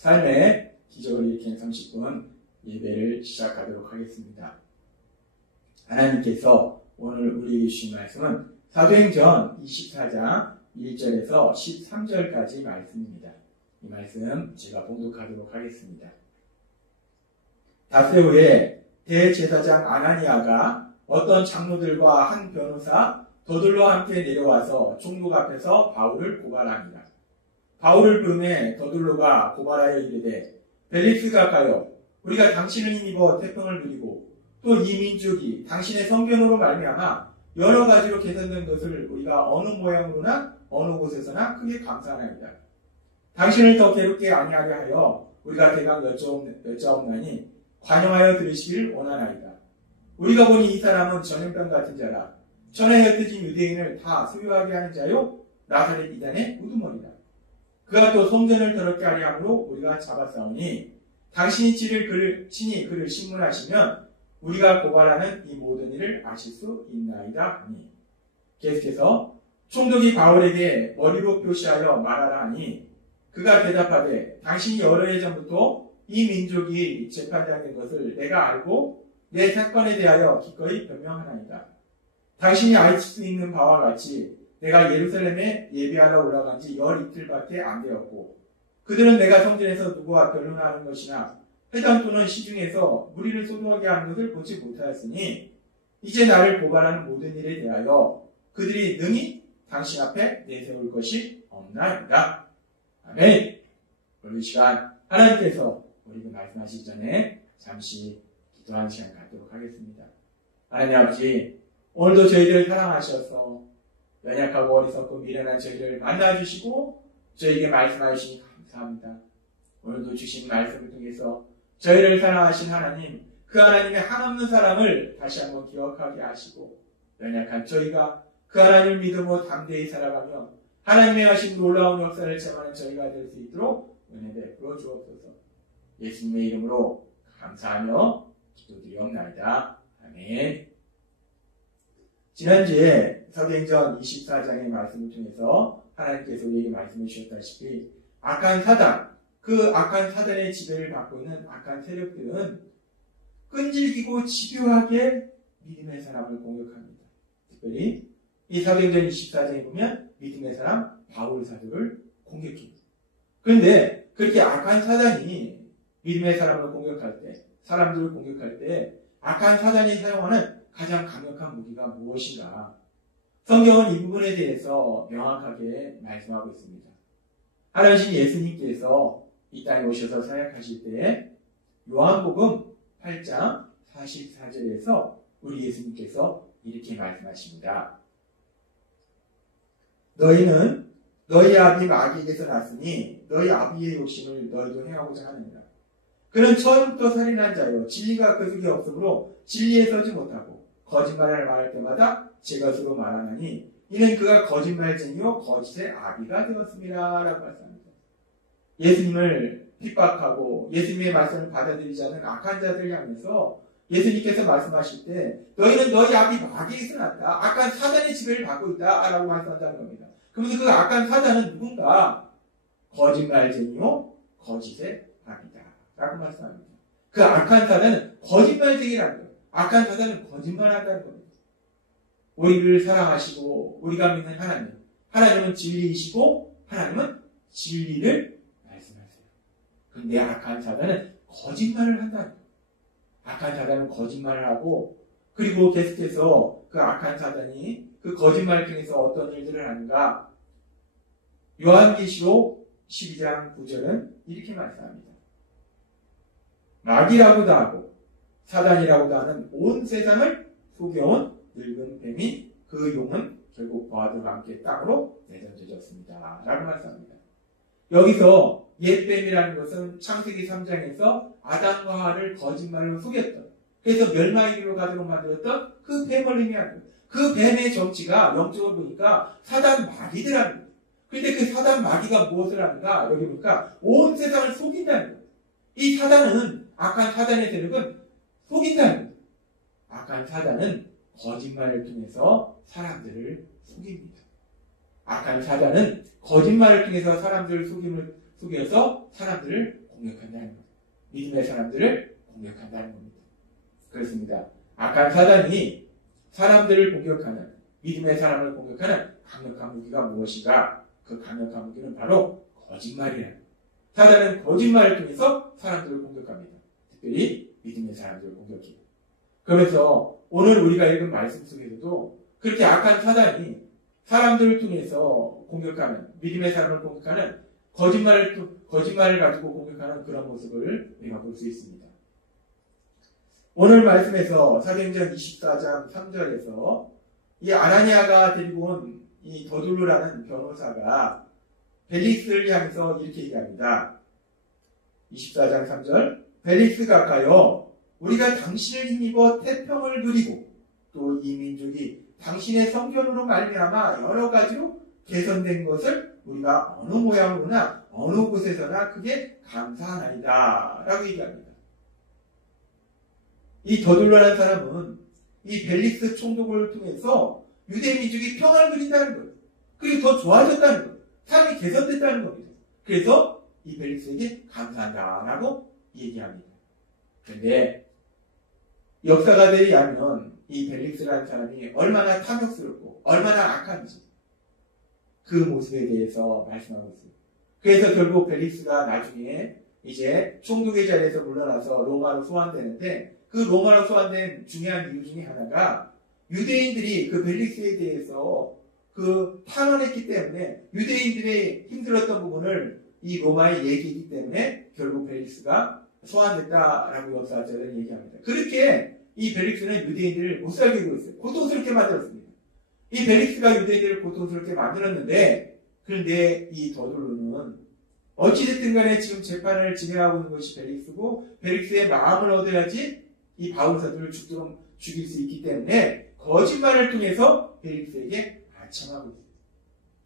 삶의 기적을 일으키는 30분 예배를 시작하도록 하겠습니다. 하나님께서 오늘 우리에게 주신 말씀은 사도행전 24장 1절에서 13절까지 말씀입니다. 이 말씀 제가 봉독하도록 하겠습니다. 닷새 후에 대제사장 아나니아가 어떤 장로들과 한 변호사 더둘러와 함께 내려와서 총독 앞에서 바울을 고발합니다. 바울을 부르매 더둘러가 고발하여 이르되 벨릭스 가까여 우리가 당신을 힘입어 태평을 누리고 또 이 민족이 당신의 성견으로 말미암아 여러 가지로 개선된 것을 우리가 어느 모양으로나 어느 곳에서나 크게 감사하나이다. 당신을 더 괴롭게 아니하게 하여 우리가 대강 여짜옵나니 관용하여 들으시길 원하나이다. 우리가 보니 이 사람은 전염병 같은 자라. 전에 흩어진 유대인을 다 소유하게 하는 자요 나사렛 이단의 우두머리다. 그가 또 성전을 더럽게 하려 함으로 우리가 잡았사오니 당신이 친히 그를 신문하시면 우리가 고발하는 이 모든 일을 아실 수 있나이다 하니 계속해서 총독이 바울에게 머리로 표시하여 말하라 하니 그가 대답하되 당신이 여러 해 전부터 이 민족이 재판장된 것을 내가 알고 내 사건에 대하여 기꺼이 변명하나이다. 당신이 알 수 있는 바와 같이 내가 예루살렘에 예배하러 올라간 지 열이틀밖에 안 되었고 그들은 내가 성전에서 누구와 변론하는 것이나 회당 또는 시중에서 무리를 소동하게 하는 것을 보지 못하였으니 이제 나를 고발하는 모든 일에 대하여 그들이 능히 당신 앞에 내세울 것이 없나이다. 아멘. 오늘 이 시간 하나님께서 우리에게 말씀하시기 전에 잠시 기도하는 시간 갖도록 하겠습니다. 하나님 아버지, 오늘도 저희들을 사랑하셔서 연약하고 어리석고 미련한 저희를 만나주시고 저희에게 말씀하시니 감사합니다. 오늘도 주신 말씀을 통해서 저희를 사랑하신 하나님, 그 하나님의 한없는 사랑을 다시 한번 기억하게 하시고 연약한 저희가 그 하나님을 믿음으로 담대히 살아가며 하나님의 하신 놀라운 역사를 체험하는 저희가 될 수 있도록 은혜 베풀어 주옵소서. 예수님의 이름으로 감사하며 기도드리옵나이다. 아멘. 지난주에 사도행전 24장의 말씀을 통해서 하나님께서 우리에게 말씀해 주셨다시피 악한 사단, 그 악한 사단의 지배를 받고 있는 악한 세력들은 끈질기고 집요하게 믿음의 사람을 공격합니다. 특별히 이 사도행전 24장에 보면 믿음의 사람 바울 사도를 공격합니다. 그런데 그렇게 악한 사단이 믿음의 사람을 공격할 때, 사람들을 공격할 때 악한 사단이 사용하는 가장 강력한 무기가 무엇인가? 성경은 이 부분에 대해서 명확하게 말씀하고 있습니다. 하나님 예수님께서 이 땅에 오셔서 사역하실 때 요한복음 8장 44절에서 우리 예수님께서 이렇게 말씀하십니다. 너희는 너희 아비 마귀에게서 났으니 너희 아비의 욕심을 너희도 행하고자 하느니라. 그는 처음부터 살인한 자요 진리가 그 속에 없으므로 진리에 서지 못하고 거짓말을 말할 때마다 제 것으로 말하나니 이는 그가 거짓말쟁이요 거짓의 아비가 되었습니다. 라고 말씀합니다. 예수님을 핍박하고 예수님의 말씀을 받아들이지 않는 악한 자들 향해서 예수님께서 말씀하실 때 너희는 너희 아비 마귀에서 났다. 악한 사단의 지배를 받고 있다. 라고 말씀한다는 겁니다. 그러면서 그 악한 사단은 누군가? 거짓말쟁이요 거짓의 아비다. 라고 말씀합니다. 그 악한 사단은 거짓말쟁이라는 거예요. 악한 사단은 거짓말한다는 겁니다. 우리를 사랑하시고 우리가 믿는 하나님, 하나님은 진리이시고 하나님은 진리를 말씀하세요. 그런데 악한 사단은 거짓말을 한다는 거예요. 악한 사단은 거짓말을 하고 그리고 계속해서 그 악한 사단이 그 거짓말을 통해서 어떤 일들을 하는가? 요한계시록 12장 9절은 이렇게 말씀합니다. 마귀라고도 하고 사단이라고도 하는 온 세상을 속여온 늙은 뱀이 그 용은 결국 그와들과 함께 땅으로 내던져졌습니다. 라고 말씀합니다. 여기서 옛뱀이라는 것은 창세기 3장에서 아담과 하와를 거짓말로 속였던, 그래서 멸망이로 가도록 만들었던 그 뱀을 의미하는 거예요. 그 뱀의 정치가 영적으로 보니까 사단 마귀들하는 거예요. 그런데 그 사단 마귀가 무엇을 하는가? 여기 보니까 온 세상을 속인다는 거예요. 이 사단은, 악한 사단의 세력은 속인다는 거예요. 악한 사단은 거짓말을 통해서 사람들을 속입니다. 악한 사단은 거짓말을 통해서 사람들을 속여서 사람들을 공격한다는 겁니다. 믿음의 사람들을 공격한다는 겁니다. 그렇습니다. 악한 사단이 사람들을 공격하는, 믿음의 사람을 공격하는 강력한 무기가 무엇인가? 그 강력한 무기는 바로 거짓말이라는 겁니다. 사단은 거짓말을 통해서 사람들을 공격합니다. 특별히 믿음의 사람들을 공격해요. 그러면서 오늘 우리가 읽은 말씀 속에서도 그렇게 악한 사단이 사람들을 통해서 공격하는, 믿음의 사람을 공격하는 거짓말을 가지고 공격하는 그런 모습을 우리가 볼 수 있습니다. 오늘 말씀에서 사도행전 24장 3절에서 이 아나니아가 데리고 온 이 더둘로라는 변호사가 벨릭스를 향해서 이렇게 얘기합니다. 24장 3절 벨릭스 가까여 우리가 당신을 힘입어 태평을 누리고 또 이 민족이 당신의 성견으로 말미암아 여러 가지로 개선된 것을 우리가 어느 모양으로나 어느 곳에서나 크게 감사하나이다 라고 얘기합니다. 이 더둘로라는 사람은 이 벨릭스 총독을 통해서 유대 민족이 평화를 누린다는 거예요. 그리고 더 좋아졌다는 거예요. 삶이 개선됐다는 겁니다. 그래서 이 벨릭스에게 감사한다라고 얘기합니다. 그런데 역사가들에 의하면 이 벨릭스라는 사람이 얼마나 탐욕스럽고 얼마나 악한지 그 모습에 대해서 말씀하고 있습니다. 그래서 결국 벨릭스가 나중에 이제 총독의 자리에서 물러나서 로마로 소환되는데 그 로마로 소환된 중요한 이유 중에 하나가 유대인들이 그 벨릭스에 대해서 그 탄원했기 때문에 유대인들의 힘들었던 부분을 이 로마에 얘기했기 때문에 결국 벨릭스가 소환됐다라고 역사자들은 얘기합니다. 그렇게 이 벨릭스는 유대인들을 못 살게 했어요. 고통스럽게 만들었습니다. 이 벨릭스가 유대인들을 고통스럽게 만들었는데 그런데 이 더둘로는 어찌됐든 간에 지금 재판을 진행하고 있는 것이 벨릭스고 벨릭스의 마음을 얻어야지 이 바울 사도를 죽도록 죽일 수 있기 때문에 거짓말을 통해서 벨릭스에게 아첨하고 있습니다.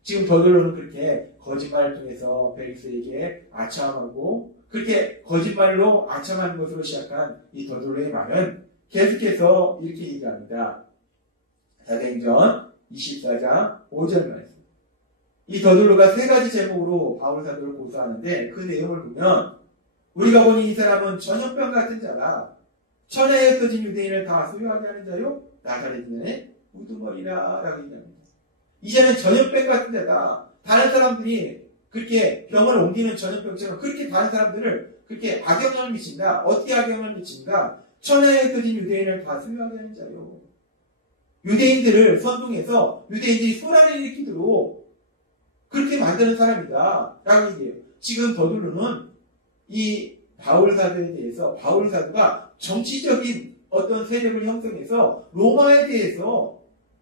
지금 더둘로는 그렇게 거짓말을 통해서 벨릭스에게 아첨하고 그렇게 거짓말로 아첨하는 것으로 시작한 이 더둘로의 말은 계속해서 이렇게 얘기합니다. 사도행전 24장 5절 말씀. 이 더둘로가 세 가지 제목으로 바울 사도를 고소하는데 그 내용을 보면 우리가 보니 이 사람은 전염병 같은 자라 천하에 흩어진 유대인을 다 소유하게 하는 자요 나사렛인의 우두머리라 라고 얘기합니다. 이제는 전염병 같은 자다. 다른 사람들이 그렇게 병을 옮기는 전염병처럼 그렇게 다른 사람들을 그렇게 악영향을 미친다. 어떻게 악영향을 미친다? 천하에 흩어진 유대인을 다 소유하게 하는 자요. 유대인들을 선동해서 유대인들이 소란을 일으키도록 그렇게 만드는 사람이다 라고 얘기해요. 지금 더둘로는 이 바울 사도에 대해서 바울 사도가 정치적인 어떤 세력을 형성해서 로마에 대해서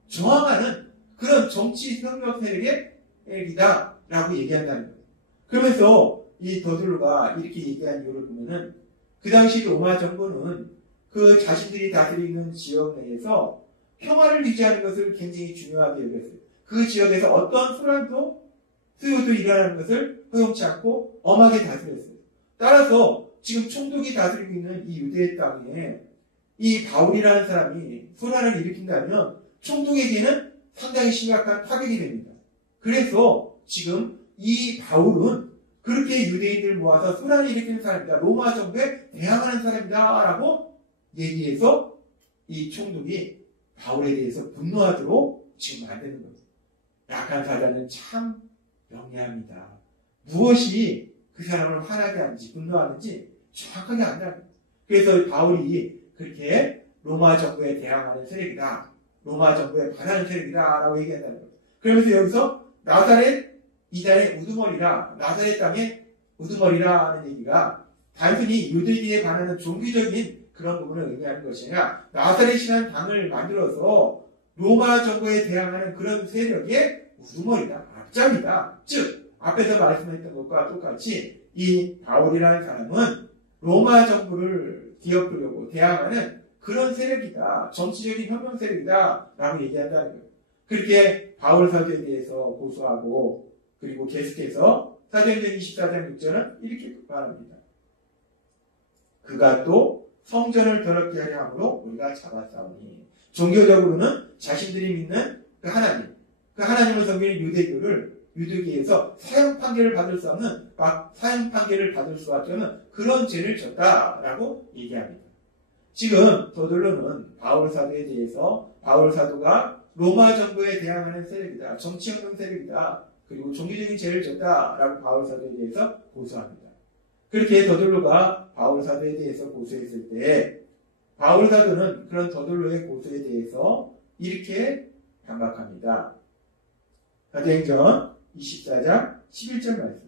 저항하는 그런 정치 성격 세력이다 라고 얘기한다는 거예요. 그러면서 이 더둘로가 이렇게 얘기한 이유를 보면은 그 당시 로마 정부는 그 자신들이 다스리는 지역 내에서 평화를 유지하는 것을 굉장히 중요하게 여겼어요. 그 지역에서 어떤 소란도 수요도 일어나는 것을 허용치 않고 엄하게 다스렸어요. 따라서 지금 총독이 다스리고 있는 이 유대 땅에 이 바울이라는 사람이 소란을 일으킨다면 총독에게는 상당히 심각한 타격이 됩니다. 그래서 지금 이 바울은 그렇게 유대인들을 모아서 소란을 일으키는 사람이다. 로마 정부에 대항하는 사람이다. 라고 얘기해서 이 총독이 바울에 대해서 분노하도록 지금 만드는 거예요. 약한 사자는 참 영리합니다. 무엇이 그 사람을 화나게 하는지 분노하는지 정확하게 안다는 거예요. 그래서 바울이 그렇게 로마 정부에 대항하는 세력이다. 로마 정부에 반하는 세력이다. 라고 얘기한다는 거예요. 그러면서 여기서 나사렛 이단의 우두머리라, 나사렛 땅의 우두머리라 하는 얘기가 단순히 유대인에 반하는 종교적인 그런 부분을 의미하는 것이 아니라 나사렛이라는 당을 만들어서 로마 정부에 대항하는 그런 세력의 우두머리다, 앞장이다. 즉 앞에서 말씀했던 것과 똑같이 이 바울이라는 사람은 로마 정부를 뒤엎으려고 대항하는 그런 세력이다. 정치적인 혁명 세력이다. 라고 얘기한다는 거예요. 그렇게 바울 사도에 대해서 고소하고 그리고 계속해서 사도행전 24장 6절은 이렇게 말합니다. 그가 또 성전을 더럽게 하려 함으로 우리가 잡았사오니 종교적으로는 자신들이 믿는 그 하나님을 섬기는 유대교를 유대계에서 사형 판결을 받을 수 없는, 사형 판결을 받을 수밖에 없는 그런 죄를 졌다라고 얘기합니다. 지금 더들로는 바울 사도에 대해서 바울 사도가 로마 정부에 대항하는 세력이다, 정치혁명 세력이다, 그리고 종교적인 죄를 졌다라고 바울 사도에 대해서 고소합니다. 그렇게 더들로가 바울 사도에 대해서 고소했을 때 바울 사도는 그런 더들로의 고소에 대해서 이렇게 반박합니다. 사도행전 24장 11절 말씀.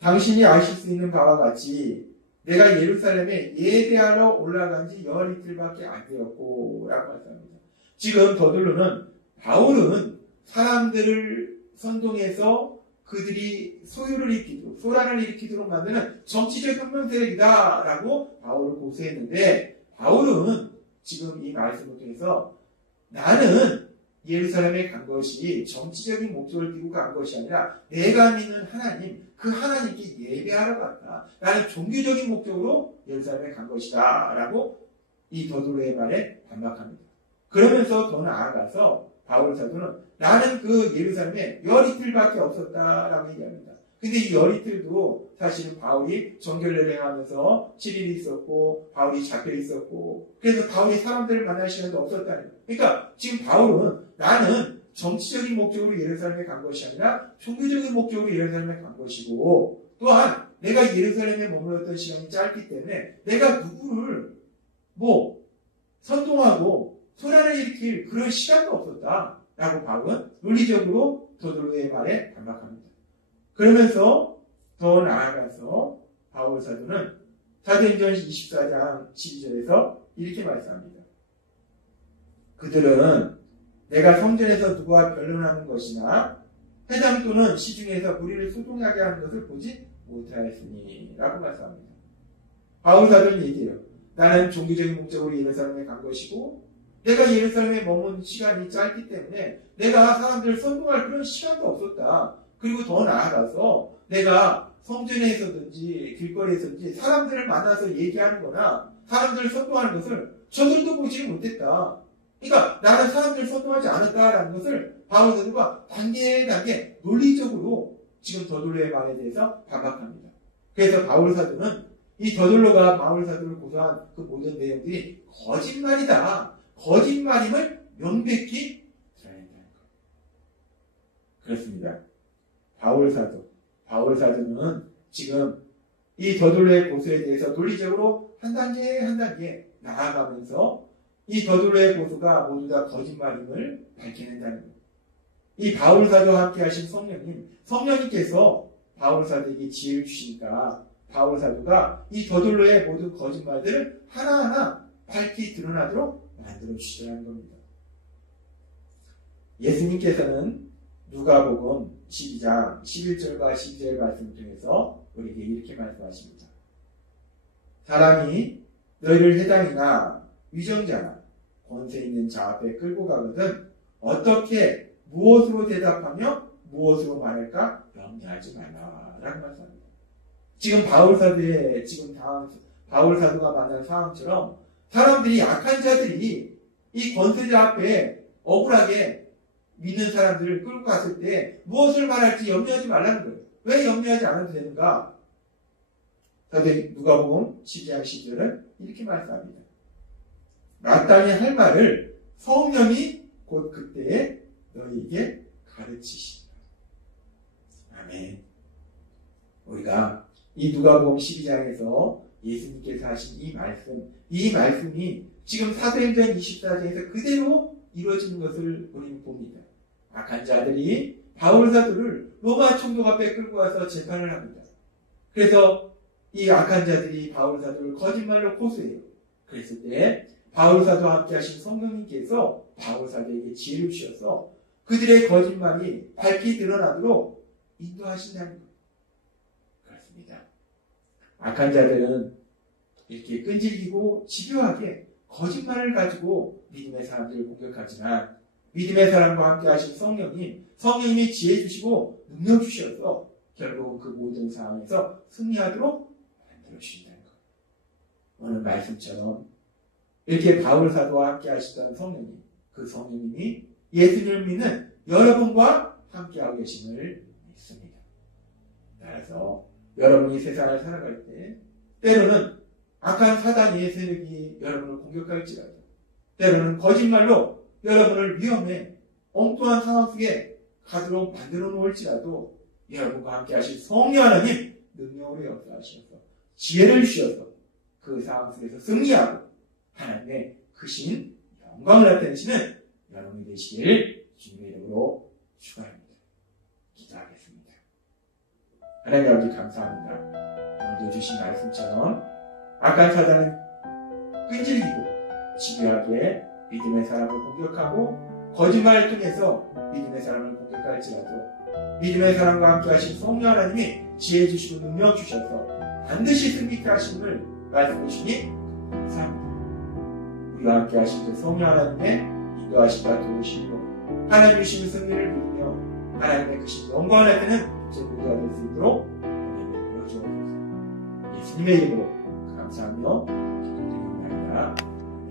당신이 아실 수 있는 바와 같이 내가 예루살렘에 예배하러 올라간 지 열 이틀밖에 안 되었고 라고 말씀합니다. 지금 더들로는 바울은 사람들을 선동해서 그들이 소요를 일으키도록, 소란을 일으키도록 만드는 정치적 혁명 세력이다 라고 바울을 고소했는데, 바울은 지금 이 말씀을 통해서 나는 예루살렘에 간 것이 정치적인 목적을 띠고 간 것이 아니라 내가 믿는 하나님, 그 하나님께 예배하러 갔다. 나는 종교적인 목적으로 예루살렘에 간 것이다 라고 이 더들로의 말에 반박합니다. 그러면서 더 나아가서 바울 사도는 나는 그 예루살렘에 열 이틀밖에 없었다라고 얘기합니다. 근데 이 열 이틀도 사실은 바울이 정결례를 행하면서 7일이 있었고 바울이 잡혀 있었고, 그래서 바울이 사람들을 만날 시간도 없었다는 거예요. 그러니까 지금 바울은 나는 정치적인 목적으로 예루살렘에 간 것이 아니라 종교적인 목적으로 예루살렘에 간 것이고, 또한 내가 예루살렘에 머물렀던 시간이 짧기 때문에 내가 누구를 선동하고 소란을 일으킬 그런 시간도 없었다 라고 바울은 논리적으로 더들로의 말에 반박합니다. 그러면서 더 나아가서 바울 사도는 사도행전 24장 12절에서 이렇게 말씀합니다. 그들은 내가 성전에서 누구와 변론하는 것이나 회당 또는 시중에서 우리를 소동하게 하는 것을 보지 못하였으니 라고 말씀합니다. 바울 사도는 얘기해요. 나는 종교적인 목적으로 예루살렘에 간 것이고 내가 예루살렘에 머문 시간이 짧기 때문에 내가 사람들을 선동할 그런 시간도 없었다. 그리고 더 나아가서 내가 성전에서든지 길거리에서든지 사람들을 만나서 얘기하는 거나 사람들을 선동하는 것을 저들도 보지 못했다. 그러니까 나는 사람들을 선동하지 않았다라는 것을 바울 사도가 단계 논리적으로 지금 더들로의 말에 대해서 반박합니다. 그래서 바울 사도는 이 더들로가 바울 사도를 고소한 그 모든 내용들이 거짓말이다, 거짓말임을 명백히 드러낸다는 것. 그렇습니다. 바울 사도는 지금 이 더들로의 고소에 대해서 논리적으로 한 단계 나아가면서 이 더들로의 고소가 모두 다 거짓말임을 밝혀낸다는 것. 이 바울 사도와 함께 하신 성령님께서 바울 사도에게 지혜를 주시니까 바울 사도가 이 더들로의 모든 거짓말들을 하나하나 밝히 드러나도록 만들어 주시라는 겁니다. 예수님께서는 누가복음 12장 11절과 12절 말씀을 통해서 우리에게 이렇게 말씀하십니다. 사람이 너희를 회당이나 위정자나 권세 있는 자 앞에 끌고 가거든 어떻게 무엇으로 대답하며 무엇으로 말할까 염려하지 말라 라고 말씀합니다. 지금 바울 사도가 만난 상황처럼 사람들이, 약한 자들이 이 권세자 앞에 억울하게 믿는 사람들을 끌고 갔을 때 무엇을 말할지 염려하지 말라는 거예요. 왜 염려하지 않아도 되는가? 누가복음 12장 10절은 이렇게 말씀합니다. 마땅히 할 말을 성령이 곧 그때에 너희에게 가르치시리라. 아멘. 우리가 이 누가복음 12장에서 예수님께서 하신 이 말씀이 지금 사도행전 24장에서 그대로 이루어지는 것을 우리는 봅니다. 악한 자들이 바울 사도를 로마 총독 앞에 끌고 와서 재판을 합니다. 그래서 이 악한 자들이 바울 사도를 거짓말로 고소해요. 그랬을 때 바울 사도와 함께 하신 성령님께서 바울 사도에게 지혜를 주셔서 그들의 거짓말이 밝히 드러나도록 인도하신다는 것. 그렇습니다. 악한 자들은 이렇게 끈질기고 집요하게 거짓말을 가지고 믿음의 사람들을 공격하지만 믿음의 사람과 함께 하신 성령님이 지혜 주시고 능력 주셔서 결국 그 모든 상황에서 승리하도록 만들어 주신다는 것. 오늘 말씀처럼 이렇게 바울 사도와 함께 하시던 성령님, 그 성령님이 예수님을 믿는 여러분과 함께하고 계심을 믿습니다. 따라서 여러분이 세상을 살아갈 때 때로는 악한 사단의 세력이 여러분을 공격할지라도 때로는 거짓말로 여러분을 위험해 엉뚱한 상황 속에 가도록 만들어 놓을지라도 여러분과 함께 하실 성령 하나님 능력으로 역사하셔서 지혜를 주셔서 그 상황 속에서 승리하고 하나님의 크신 영광을 나타내시는 여러분이 되시길 주님의 이름으로 축원합니다. 기도하겠습니다. 하나님 아버지 감사합니다. 오늘도 주신 말씀처럼 악한 사단은 끈질기고 집요하게 믿음의 사람을 공격하고 거짓말을 통해서 믿음의 사람을 공격할지라도 믿음의 사람과 함께 하신 성령 하나님이 지혜 주시고 능력 주셔서 반드시 승리케 하심을 말씀해 주시니 감사합니다. 우리와 함께 하신 그 성령 하나님의 인도하심과 도우심으로 하나님 주시는 승리를 누리며 하나님의 크신 영광을 나타내는 제국가 될 수 있도록 은혜를 보여주옵소서. 예수님의 이름으로 감사하며 기도드립니다.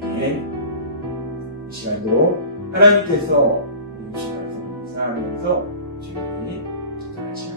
아멘. 이 시간도 하나님께서 우리 주신 말씀을 묵상하면서 주님이 기도하시옵소서.